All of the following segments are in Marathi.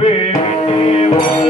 baby,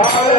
Oh,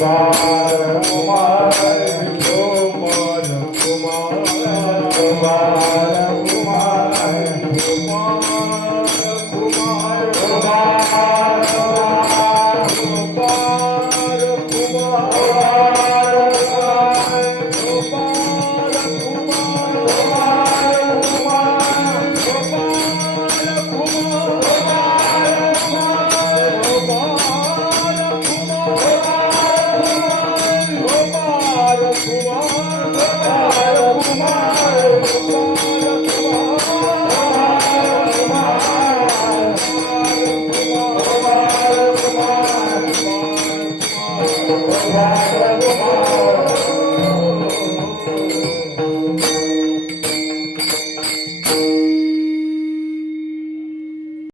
Bye.